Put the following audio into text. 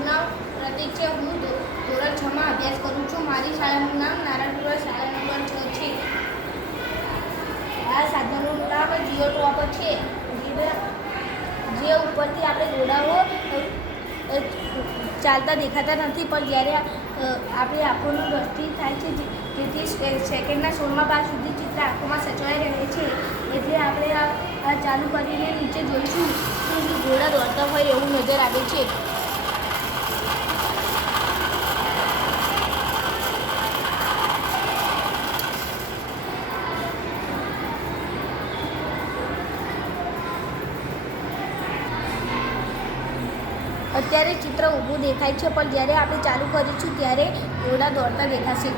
મારું નામ પ્રતીક છે. હું ધોરણ 6 માં અભ્યાસ કરું છું. મારી શાળાનું નામ નારાયણપુરા શાળા નંબર 6 છે. આ સાધનનું નામ જીઓટોપ છે. જે ઉપરથી આપણે ઘોડાઓ ચાલતા દેખાતા નથી, પણ જ્યારે આપણી આંખોનું દ્રષ્ટિ થાય છે તેથી સેકન્ડના 16મા ભાગ સુધી ચિત્ર આંખોમાં સચવાઈ રહે છે. એટલે આપણે આ ચાલુ કરીને નીચે જોઈશું કે ઘોડા દોડતા હોય એવું નજર આવે છે. અત્યારે ચિત્ર ઊભું દેખાય છે, પણ જ્યારે આપણે ચાલુ કરીશું ત્યારે ઘોડા દોડતા દેખાશે.